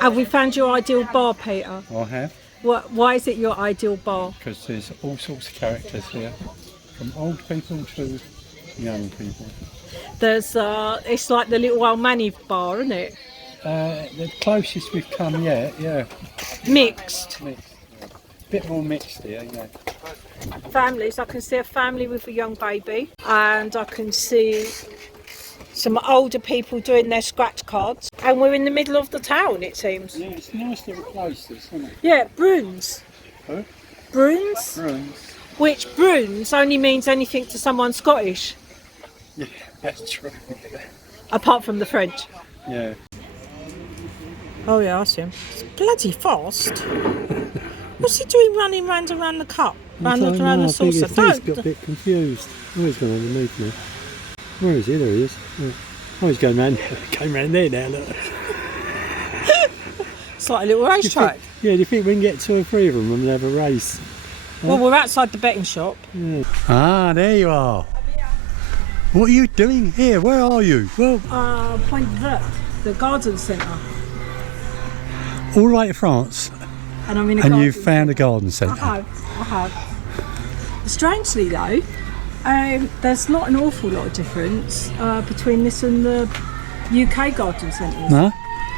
Have we found your ideal bar, Peter? I have. Why is it your ideal bar? Because there's all sorts of characters here, from old people to young people. There's, it's like the little old Manny bar, isn't it? The closest we've come yet, yeah. Mixed. Mixed. Yeah. Bit more mixed here, yeah. Families, I can see a family with a young baby, and I can see some older people doing their scratch cards, and we're in the middle of the town, it seems. Yeah, it's a nice little place, this, isn't it? Yeah, Bruns. Huh? Bruns? Bruns. Which Bruns only means anything to someone Scottish. Yeah, that's true. Apart from the French. Yeah. Oh yeah, I see him. It's bloody fast. What's he doing running round around the cup? Round the saucer? He's got a bit confused. Oh, he's gone underneath now. Where is he? There he is. Oh, he's going round there. Going round there now, look. It's like a little racetrack. Yeah, do you think we can get 2 or 3 of them and have a race? Well, we're outside the betting shop. Yeah. Ah, there you are. What are you doing here? Where are you? Well, Point Vert, the garden centre. all the way to France, And I'm in a and garden you've found a garden centre. I have. Strangely though, there's not an awful lot of difference between this and the UK garden centres. No?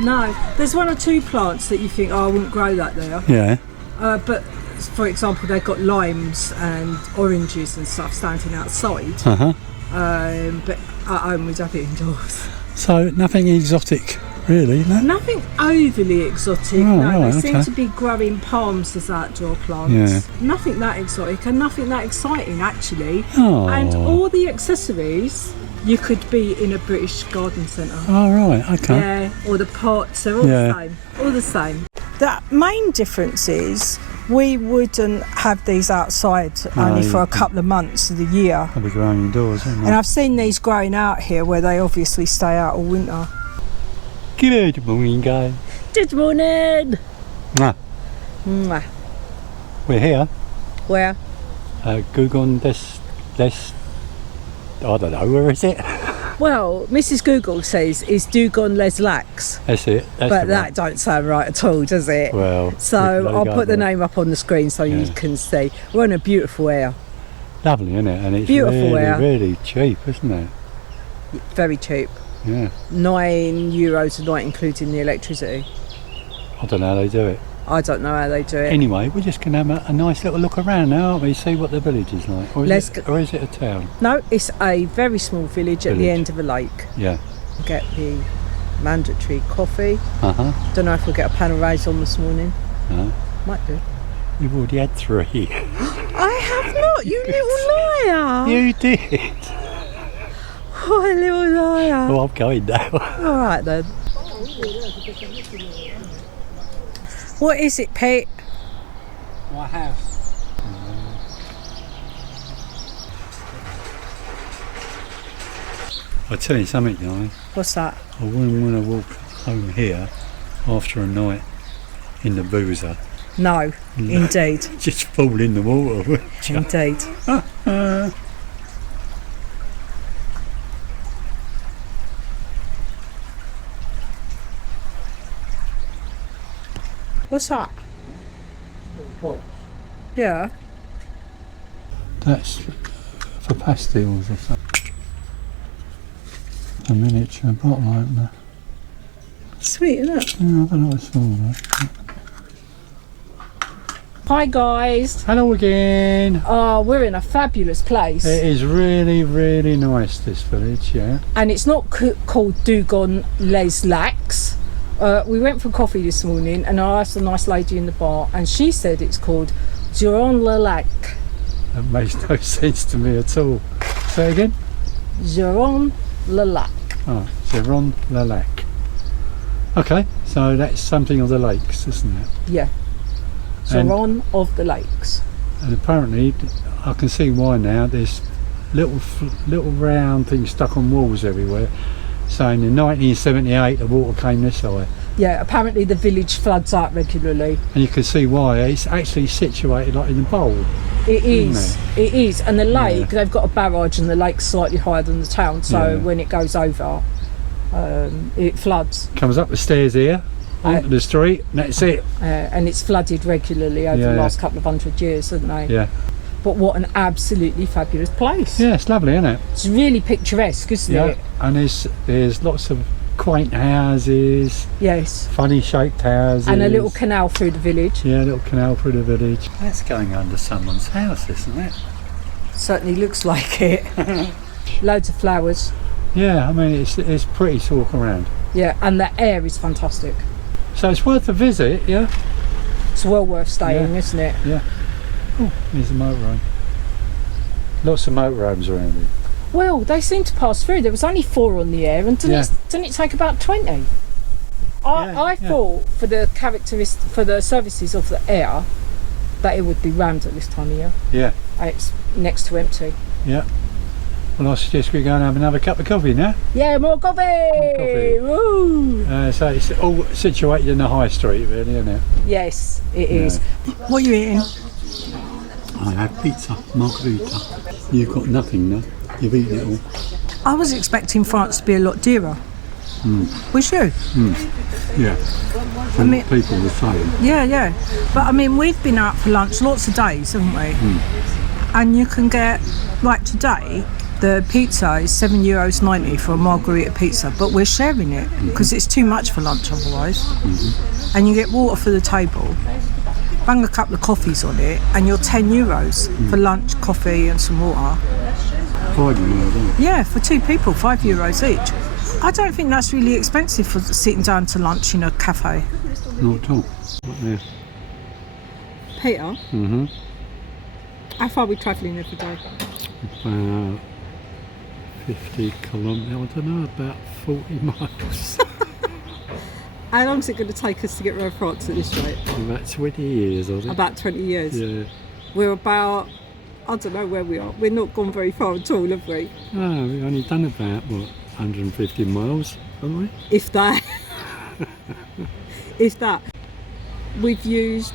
No, there's 1 or 2 plants that you think, oh, I wouldn't grow that there. Yeah. But for example, they've got limes and oranges and stuff standing outside. Uh-huh. But at home we'd have it indoors. So nothing exotic, really, no? Nothing overly exotic. Oh, No, right, they seem okay. to be growing palms as outdoor plants. Yeah. Nothing that exotic and nothing that exciting actually. Oh. And all the accessories you could be in a British garden centre. Oh, right, okay. Yeah, or the pots, they're all the same. All the same. The main difference is we wouldn't have these outside only for a couple of months of the year. They'll be growing indoors, won't they? And I've seen these growing out here where they obviously stay out all winter. Good morning, guys. Good morning! Mwah. Mwah. We're here. Where? Jugon Les... I don't know, where is it? Well, Mrs Google says it's Jugon Les Lacs, That's it. That's but the that one. don't sound right at all, does it? Well, So there you I'll go, put the there. name up on the screen so you Yeah. can see. We're in a beautiful area, Lovely, isn't it? And it's Beautiful really, air. really cheap, isn't it? very cheap. Yeah. €9 a night including the electricity. I don't know how they do it. I don't know how they do it. Anyway, we're just going to have a nice little look around now, aren't we? See what the village is like. Or Let's is it a town? No, it's a very small village at the end of a lake. Yeah. Get the mandatory coffee. Uh-huh. Don't know if we'll get a panel raise on this morning. No. Might do. We've already had 3. I have not, you little liar! You did. What a little liar! Well, I'm going now. Alright then. What is it, Pete? My house. I'll tell you something, guys. What's that? I wouldn't want to walk home here after a night in the boozer. No, indeed. Just fall in the water, wouldn't you? Indeed. What's that? What? Yeah. That's for pastilles or something. A miniature bottle opener. Sweet, isn't it? Yeah, I don't know what's wrong with that. Hi guys. Hello again. Oh, we're in a fabulous place. It is really, really nice, this village, yeah. And it's not called Jugon Les Lacs. We went for coffee this morning and I asked a nice lady in the bar and she said it's called Jugon Les Lacs. That makes no sense to me at all. Say it again. Jugon Les Lacs. Oh, Jugon Les Lacs. Okay, so that's something of the lakes, isn't it? Yeah. Jugon of the Lakes. And apparently, I can see why now. There's little round things stuck on walls everywhere, saying in 1978 the water came this high. Yeah, apparently the village floods out regularly. And you can see why. It's actually situated like in a bowl. It is. It is. And the lake, Yeah. they've got a barrage and the lake's slightly higher than the town, so Yeah. when it goes over, it floods. Comes up the stairs here. onto the street, and that's it. And it's flooded regularly over the last couple of 100 years, hasn't they? Yeah. But what an absolutely fabulous place. Yeah, it's lovely, isn't it? It's really picturesque, isn't it? And there's lots of quaint houses. Yes. Funny shaped houses. And a little canal through the village. Yeah, a little canal through the village. That's going under someone's house, isn't it? Certainly looks like it. Loads of flowers. Yeah, I mean, it's pretty to walk around. Yeah, and the air is fantastic. So it's worth a visit, yeah? It's well worth staying, isn't it? Yeah. Oh, there's a motorhome. Lots of motorhomes around here. Well, they seem to pass through. There was only 4 on the air, and didn't it take about 20? I thought for the services of the air that it would be rammed at this time of year. Yeah. It's next to empty. Yeah. Well, I suggest we go and have another cup of coffee now. Yeah, more coffee! Woo! So it's all situated in the high street, really, isn't it? Yes, it is. What are you eating? I had pizza, margarita. You've got nothing now. You've eaten it all. I was expecting France to be a lot dearer. Was you? Yeah. I mean, people were saying. Yeah. But I mean, we've been out for lunch lots of days, haven't we? And you can get, like today, the pizza is €7.90 for a margarita pizza, but we're sharing it because it's too much for lunch otherwise. And you get water for the table, bang a couple of coffees on it, and you're €10 for lunch, coffee, and some water. €5, yeah, for 2 people, €5 each. I don't think that's really expensive for sitting down to lunch in a cafe. Not at all. What there? Peter? How far are we travelling every day? About 50 kilometres, I don't know, about 40 miles. How long is it going to take us to get around France at this rate? About 20 years, I think. About 20 years? Yeah. We're about, I don't know where we are. We're not gone very far at all, have we? No, we've only done about, 150 miles, haven't we? If that. If that. We've used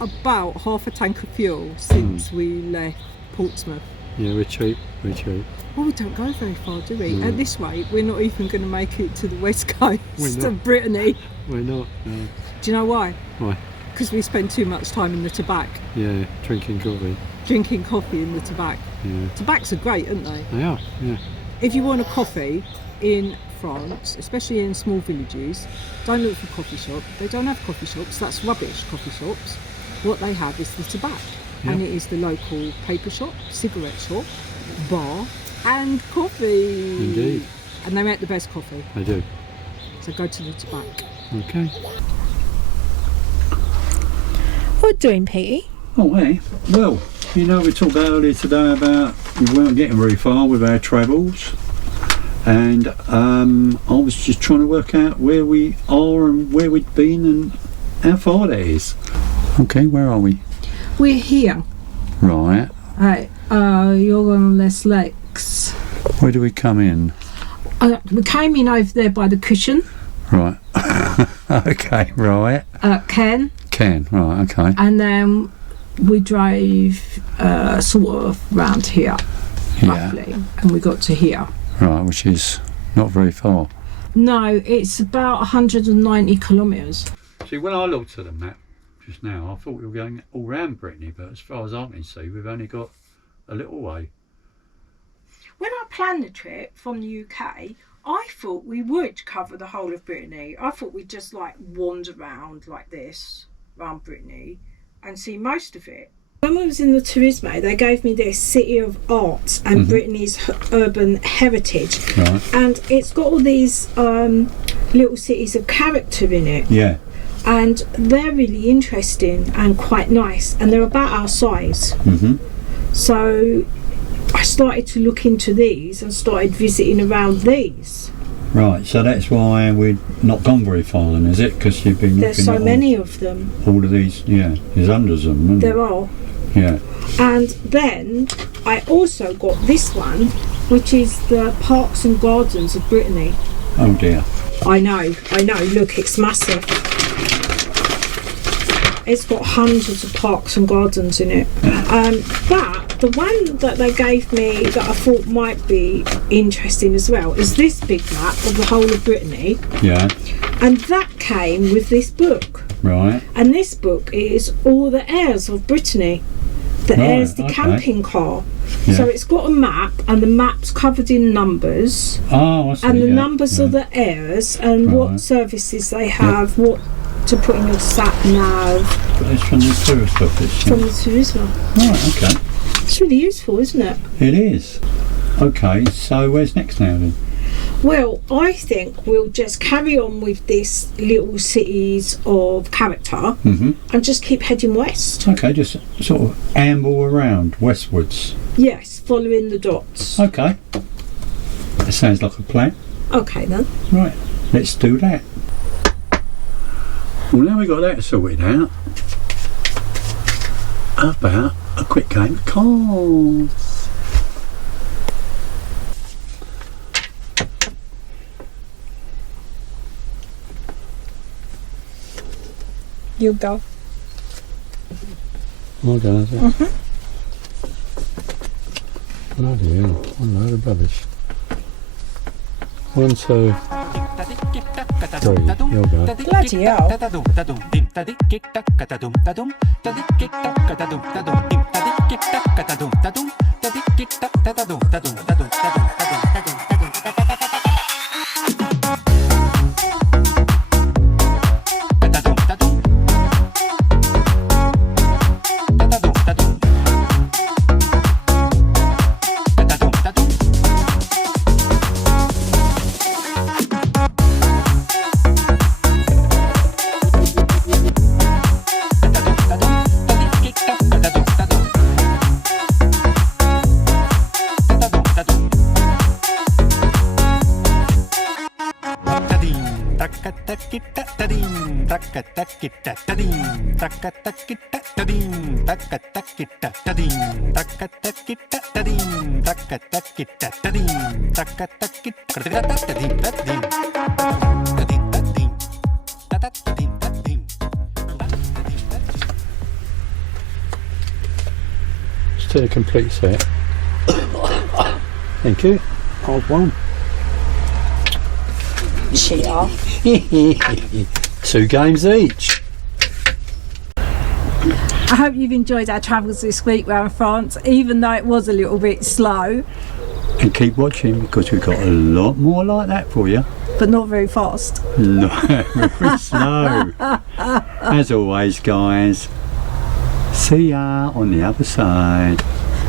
about half a tank of fuel since we left Portsmouth. Yeah, we're cheap. Well, we don't go very far, do we? At this rate, we're not even going to make it to the west coast of Brittany. We're not, no. Do you know why? Why? Because we spend too much time in the tobacco. Yeah, drinking coffee. Drinking coffee in the tobacco. Yeah. Tobaccos are great, aren't they? They are, yeah. If you want a coffee in France, especially in small villages, don't look for coffee shop. They don't have coffee shops. That's rubbish, coffee shops. What they have is the tobacco. Yep. And it is the local paper shop, cigarette shop, bar and coffee. Indeed. And they make the best coffee. They do. So go to the tobacco. Okay. What are you doing, Petey? Oh, hey. Well, we talked earlier today about we weren't getting very far with our travels. And I was just trying to work out where we are and where we'd been and how far that is. Okay, where are we? We're here. Right. Right. Jugon Les Lacs. Where do we come in? We came in over there by the cushion. Right. Okay, right. Ken. Right, okay. And then we drove sort of round here, roughly, and we got to here. Right, which is not very far. No, it's about 190 kilometres. See, when I looked at the map just now, I thought we were going all round Brittany, but as far as I can see, we've only got a little way. When I planned the trip from the UK, I thought we would cover the whole of Brittany. I thought we'd just like wander around like this, around Brittany, and see most of it. When we was in the tourisme, they gave me this City of Art and Brittany's urban heritage. Right. And it's got all these little cities of character in it. Yeah. And they're really interesting and quite nice. And they're about our size. So I started to look into these and started visiting around these. Right, so that's why we've not gone very far then, is it? Because you've been There's looking so at many of them. all of these, yeah, there's hundreds of them, isn't There are. Yeah. And then I also got this one, which is the Parks and Gardens of Brittany. Oh dear. I know, look, it's massive. it's got hundreds of parks and gardens in it. But the one that they gave me that I thought might be interesting as well is this big map of the whole of Brittany. Yeah. And that came with this book. Right. And this book is all the heirs of Brittany. The Right, heirs, the okay. camping car. Yeah. So it's got a map, and the map's covered in numbers. Oh, I see. And the yeah, numbers yeah. are the heirs and Right. what services they have, what to put in your sat nav But it's from the tourist office. from the tourism. Right, okay. It's really useful, isn't it? It is. Okay, so where's next now then? Well, I think we'll just carry on with this little cities of character Mm-hmm. and just keep heading west. Okay, just sort of amble around westwards. Yes, following the dots. Okay. That sounds like a plan. Okay then. Right, let's do that. Well, now we've got that sorted out, how about a quick game of cards? You go. Oh, does it? Mm-hmm. Bloody hell, one load of rubbish. 1, 2, 3, you'll go. Bloody hell. Just do a complete set. Thank you. Old one. Cheater. 2 games each. I hope you've enjoyed our travels this week around France, even though it was a little bit slow, And keep watching because we've got a lot more like that for you. but not very fast. No, very slow. As always, guys, see ya on the other side.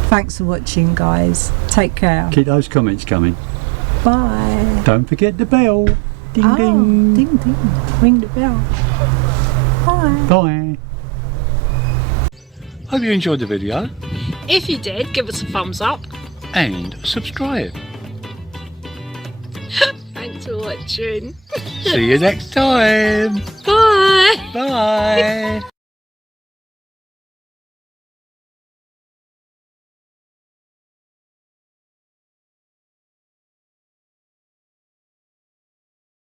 Thanks for watching, guys. Take care. Keep those comments coming. Bye. Don't forget the bell. Ding Oh, ding. ding ding. Ring the bell. Bye. Bye. Hope you enjoyed the video If you did, give us a thumbs up. and subscribe. Thanks for watching. See you next time. Bye. Bye.